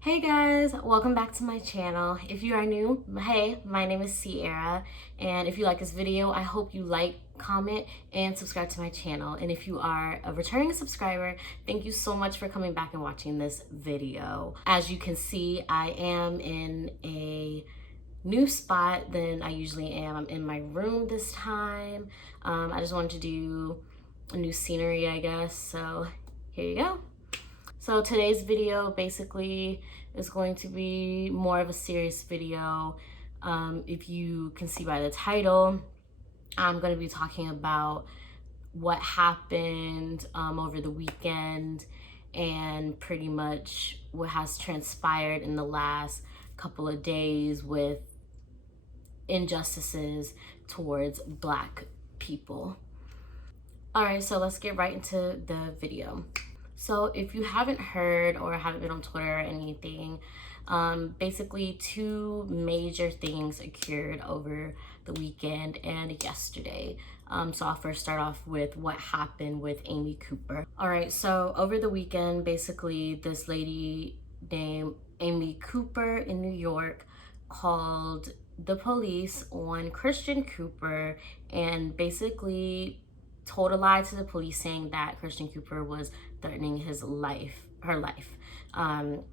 Hey guys, welcome back to my channel. If you are new, hey, my name is Sierra, and if you like this video, I hope you like, comment, and subscribe to my channel. And if you are a returning subscriber, thank you so much for coming back and watching this video. As you can see, I am in a new spot than I usually am. I'm in my room this time. I just wanted to do a new scenery, I guess, so here you go. So today's video basically is going to be more of a serious video. If you can see by the title, I'm going to be talking about what happened over the weekend and pretty much what has transpired in the last couple of days with injustices towards Black people. All right, so let's get right into the video. So if you haven't heard or haven't been on Twitter or anything, basically two major things occurred over the weekend and yesterday. So I'll first start off with what happened with Amy Cooper. All right, so over the weekend, basically this lady named Amy Cooper in New York called the police on Christian Cooper and basically told a lie to the police saying that Christian Cooper was threatening her life,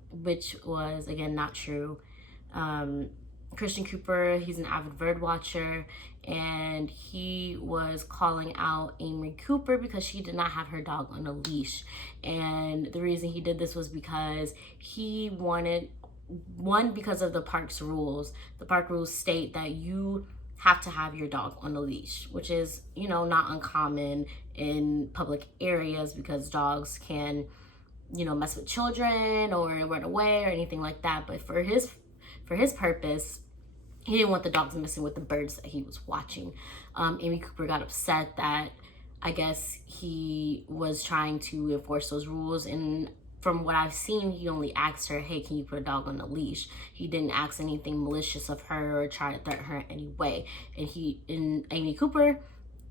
which was, again, not true. Christian Cooper, he's an avid bird watcher, and he was calling out Amy Cooper because she did not have her dog on a leash. And the reason he did this was because he wanted, one, because of the park's rules. The park rules state that you have to have your dog on a leash, which is, you know, not uncommon in public areas because dogs can, you know, mess with children or run away or anything like that. But for his purpose, he didn't want the dogs messing with the birds that he was watching. Amy Cooper got upset that I guess he was trying to enforce those rules, and from what I've seen, he only asked her, hey, can you put a dog on a leash? He didn't ask anything malicious of her or try to threaten her in any way. And Amy Cooper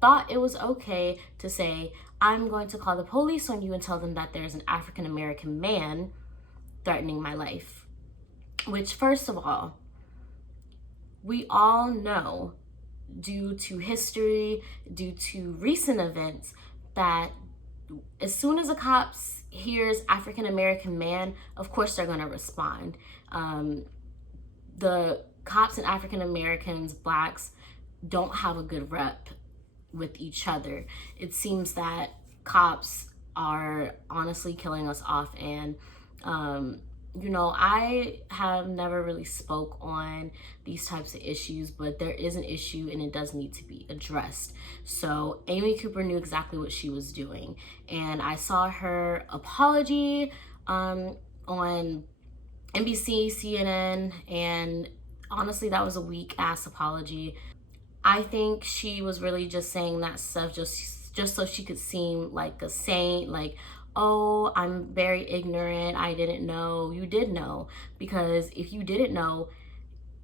thought it was okay to say, I'm going to call the police on you and tell them that there's an African-American man threatening my life. Which, first of all, we all know, due to history, due to recent events, that as soon as the cops hears African-American man, of course they're going to respond. The cops and African-Americans, Blacks, don't have a good rep with each other. It seems that cops are honestly killing us off, and you know, I have never really spoke on these types of issues, but there is an issue and it does need to be addressed. So Amy Cooper knew exactly what she was doing, and I saw her apology on NBC, CNN, and honestly, that was a weak ass apology. I think she was really just saying that stuff just so she could seem like a saint, like, oh, I'm very ignorant, I didn't know. You did know, because if you didn't know,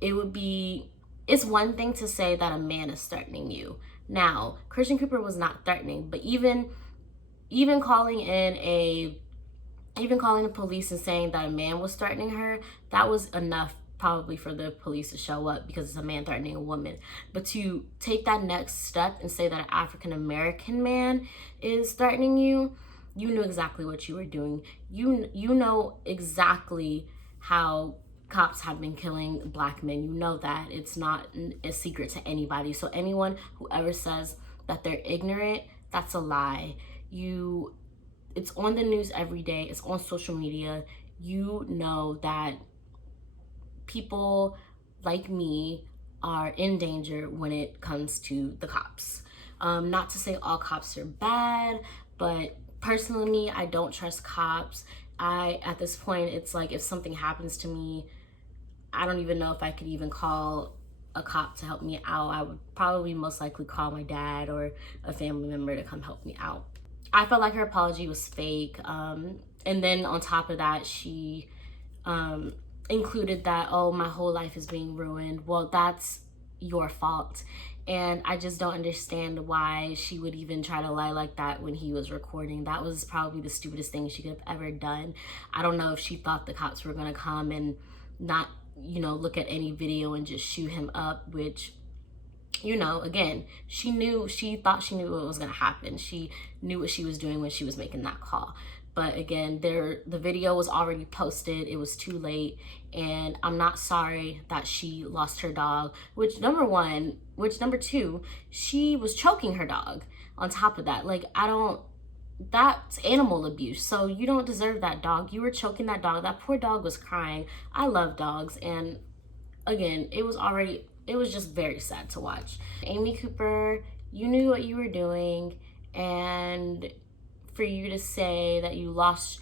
it's one thing to say that a man is threatening you. Now, Christian Cooper was not threatening, but even calling the police and saying that a man was threatening her, that was enough probably for the police to show up because it's a man threatening a woman. But to take that next step and say that an African-American man is threatening you, you knew exactly what you were doing. You know exactly how cops have been killing Black men. You know that. It's not a secret to anybody. So anyone who ever says that they're ignorant, that's a lie. It's on the news every day. It's on social media. You know that people like me are in danger when it comes to the cops. Not to say all cops are bad, but personally, me, I don't trust cops. At this point, it's like if something happens to me, I don't even know if I could even call a cop to help me out. I would probably most likely call my dad or a family member to come help me out. I felt like her apology was fake. And then on top of that, she included that, oh, my whole life is being ruined. Well, that's your fault. And I just don't understand why she would even try to lie like that when he was recording. That was probably the stupidest thing she could have ever done. I don't know if she thought the cops were gonna come and not, you know, look at any video and just shoot him up, which, you know, again, she thought she knew what was gonna happen. She knew what she was doing when she was making that call. But again, the video was already posted. It was too late. And I'm not sorry that she lost her dog, which number two, she was choking her dog on top of that. Like, that's animal abuse. So you don't deserve that dog. You were choking that dog. That poor dog was crying. I love dogs. And again, it was just very sad to watch. Amy Cooper, you knew what you were doing, and for you to say that you lost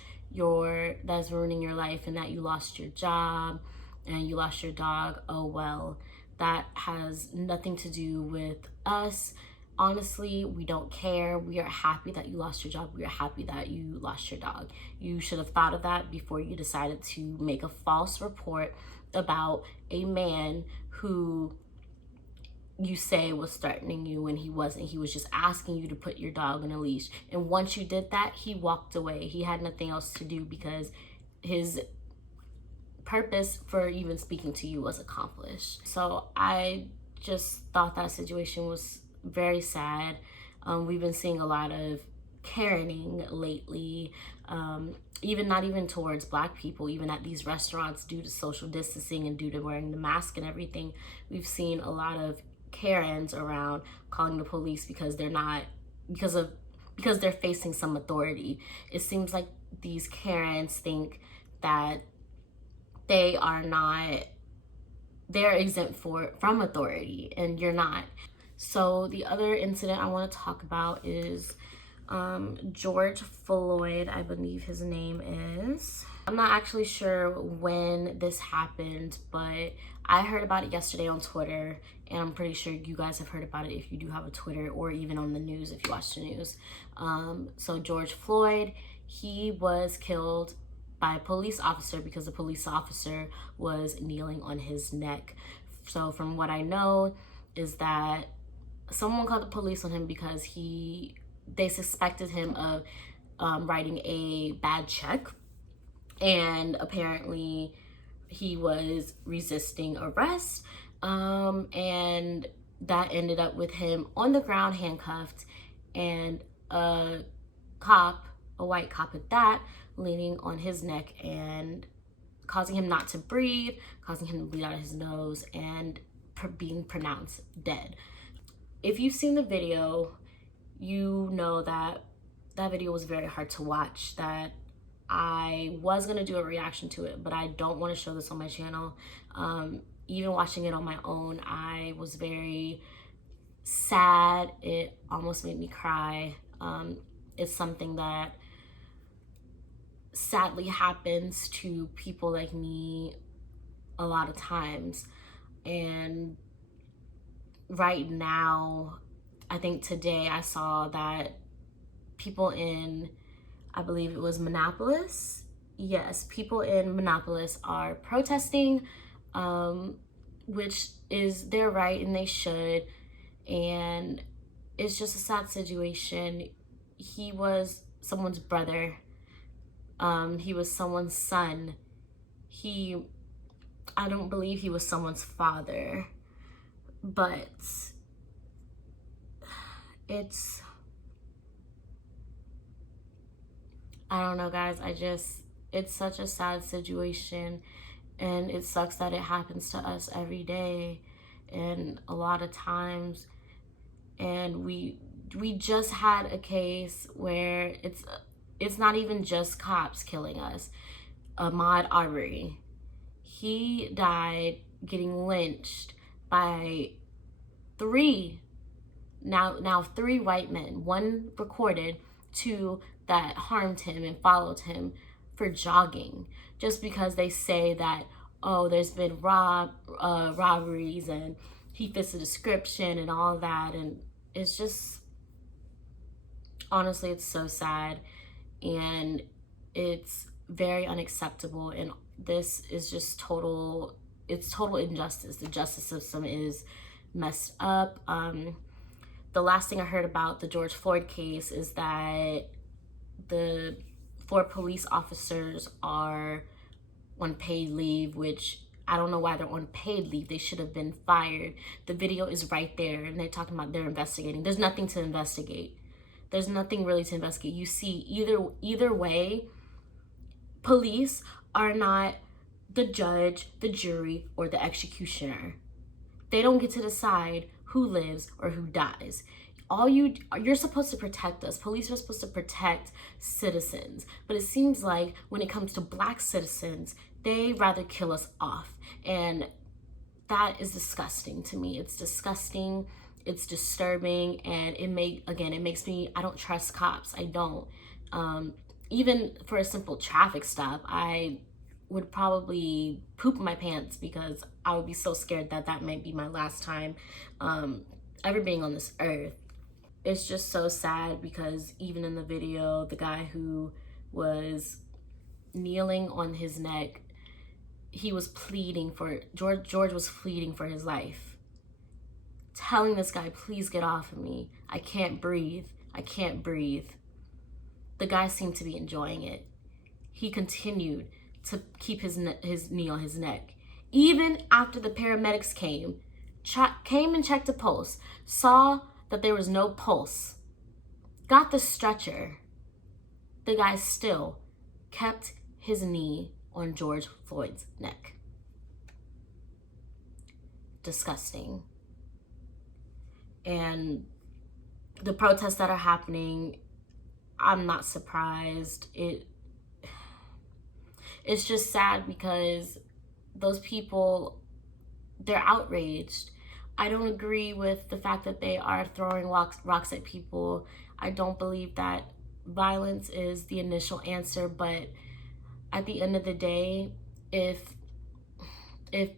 that's ruining your life, and that you lost your job and you lost your dog, oh well, that has nothing to do with us. Honestly, we don't care. We are happy that you lost your job. We are happy that you lost your dog. You should have thought of that before you decided to make a false report about a man who you say was threatening you when he wasn't. He was just asking you to put your dog on a leash. And once you did that, he walked away. He had nothing else to do because his purpose for even speaking to you was accomplished. So I just thought that situation was very sad. We've been seeing a lot of Karening lately, not even towards Black people, even at these restaurants, due to social distancing and due to wearing the mask and everything. We've seen a lot of Karens around calling the police because they're facing some authority. It seems like these Karens think that they're exempt from authority, and you're not. So the other incident I want to talk about is George Floyd, I believe his name is. I'm not actually sure when this happened, but I heard about it yesterday on Twitter, and I'm pretty sure you guys have heard about it if you do have a Twitter, or even on the news if you watch the news. So George Floyd, he was killed by a police officer because the police officer was kneeling on his neck. So from what I know is that someone called the police on him because they suspected him of writing a bad check, and apparently he was resisting arrest, and that ended up with him on the ground handcuffed, and a white cop at that, leaning on his neck and causing him not to breathe, causing him to bleed out of his nose, and being pronounced dead. If you've seen the video, you know that video was very hard to watch, that I was going to do a reaction to it, but I don't want to show this on my channel. Even watching it on my own, I was very sad. It almost made me cry. It's something that sadly happens to people like me a lot of times. And right now, I think today I saw that people in, I believe it was Minneapolis. Yes, people in Minneapolis are protesting, which is their right, and they should. And it's just a sad situation. He was someone's brother. He was someone's son. I don't believe he was someone's father. But I don't know, guys. It's such a sad situation, and it sucks that it happens to us every day and a lot of times. And we just had a case where it's not even just cops killing us. Ahmaud Arbery, he died getting lynched by three white men, one recorded, two that harmed him and followed him for jogging, just because they say that, oh, there's been robberies and he fits the description and all that. And it's just, honestly, it's so sad, and it's very unacceptable. And this is just total injustice. The justice system is messed up. The last thing I heard about the George Floyd case is that the 4 police officers are on paid leave, which I don't know why they're on paid leave. They should have been fired. The video is right there, and they're talking about they're investigating. There's nothing to investigate. There's nothing really to investigate. You see, either way, police are not the judge, the jury, or the executioner. They don't get to decide who lives or who dies. You're supposed to protect us. Police are supposed to protect citizens. But it seems like when it comes to Black citizens, they rather kill us off. And that is disgusting to me. It's disgusting. It's disturbing. And it makes me, I don't trust cops. I don't. Even for a simple traffic stop, I would probably poop my pants because I would be so scared that that might be my last time ever being on this earth. It's just so sad because even in the video, the guy who was kneeling on his neck, he was pleading for, George was pleading for his life. Telling this guy, please get off of me. I can't breathe. I can't breathe. The guy seemed to be enjoying it. He continued to keep his knee on his neck. Even after the paramedics came and checked the pulse, saw that there was no pulse, got the stretcher, the guy still kept his knee on George Floyd's neck. Disgusting. And the protests that are happening, I'm not surprised. It's just sad because those people, they're outraged. I don't agree with the fact that they are throwing rocks at people. I don't believe that violence is the initial answer, but at the end of the day, if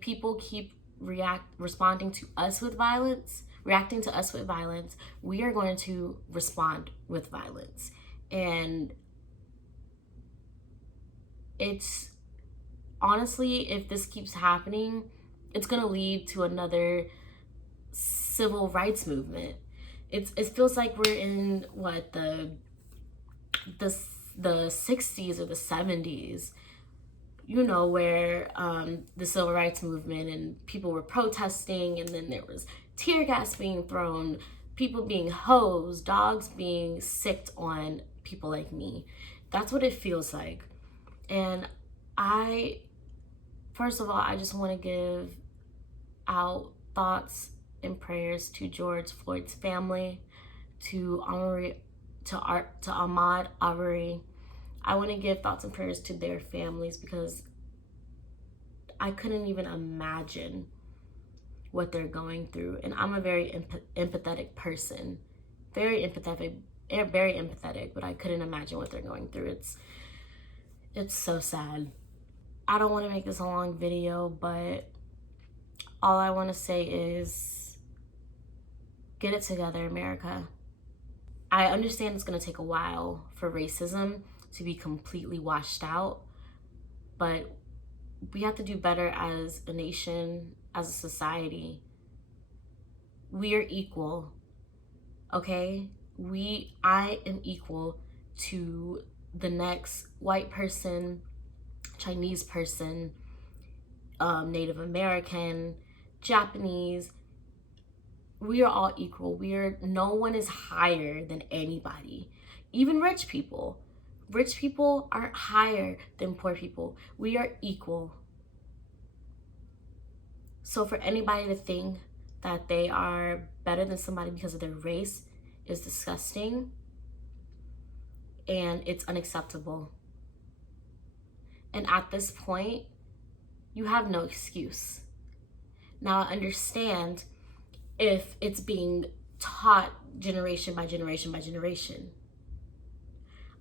people keep responding to us with violence, reacting to us with violence, we are going to respond with violence. And it's honestly, if this keeps happening, it's going to lead to another civil rights movement. It feels like we're in what, the 60s or the 70s, you know, where the civil rights movement and people were protesting, and then there was tear gas being thrown, people being hosed, dogs being sicked on people like me. That's what it feels like. And first of all, I just want to give out thoughts and prayers to George Floyd's family, to Ahmaud Arbery. I want to give thoughts and prayers to their families because I couldn't even imagine what they're going through. And I'm a very empathetic person, very empathetic, but I couldn't imagine what they're going through. It's so sad. I don't want to make this a long video, but all I want to say is get it together, America. I understand it's going to take a while for racism to be completely washed out, but we have to do better as a nation, as a society. We are equal, okay? I am equal to the next white person, Chinese person, Native American, Japanese. We are all equal. No one is higher than anybody. Even rich people. Rich people aren't higher than poor people. We are equal. So for anybody to think that they are better than somebody because of their race is disgusting, and it's unacceptable. And at this point, you have no excuse. Now I understand if it's being taught generation by generation by generation.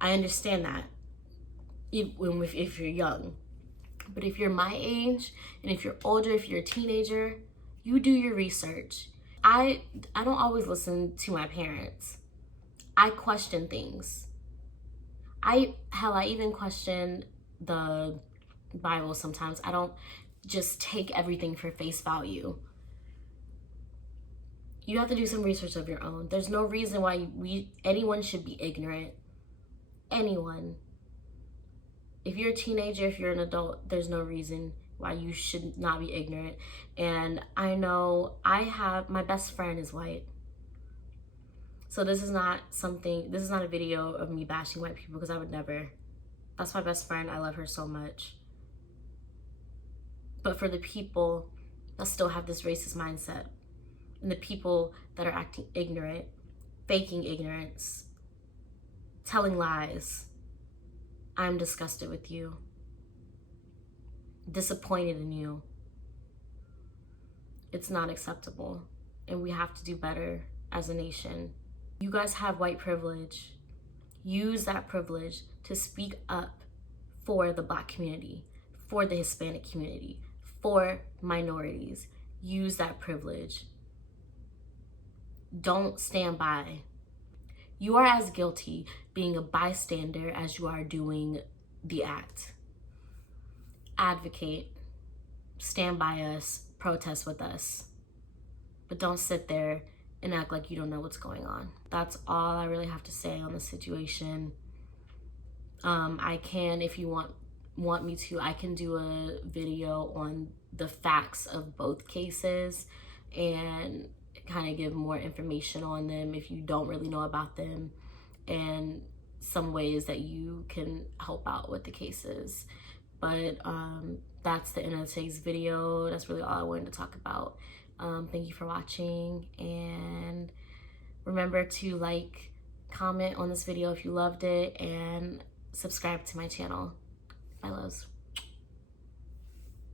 I understand that if you're young. But if you're my age, and if you're older, if you're a teenager, you do your research. I don't always listen to my parents. I question things. I even question the Bible sometimes. I don't just take everything for face value. You have to do some research of your own. There's no reason why anyone should be ignorant. Anyone. If you're a teenager, if you're an adult, there's no reason why you should not be ignorant. And I know my best friend is white. So this is not a video of me bashing white people, because I would never. That's my best friend. I love her so much. But for the people that still have this racist mindset, and the people that are acting ignorant, faking ignorance, telling lies, I'm disgusted with you, disappointed in you. It's not acceptable, and we have to do better as a nation. You guys have white privilege. Use that privilege to speak up for the Black community, for the Hispanic community, for minorities. Use that privilege. Don't stand by. You are as guilty being a bystander as you are doing the act. Advocate. Stand by us. Protest with us. But don't sit there and act like you don't know what's going on. That's all I really have to say on the situation. I can, if you want me to, I can do a video on the facts of both cases and kind of give more information on them if you don't really know about them, and some ways that you can help out with the cases. But that's the end of today's video. That's really all I wanted to talk about. Thank you for watching, and remember to like, comment on this video if you loved it, and subscribe to my channel. Bye, loves.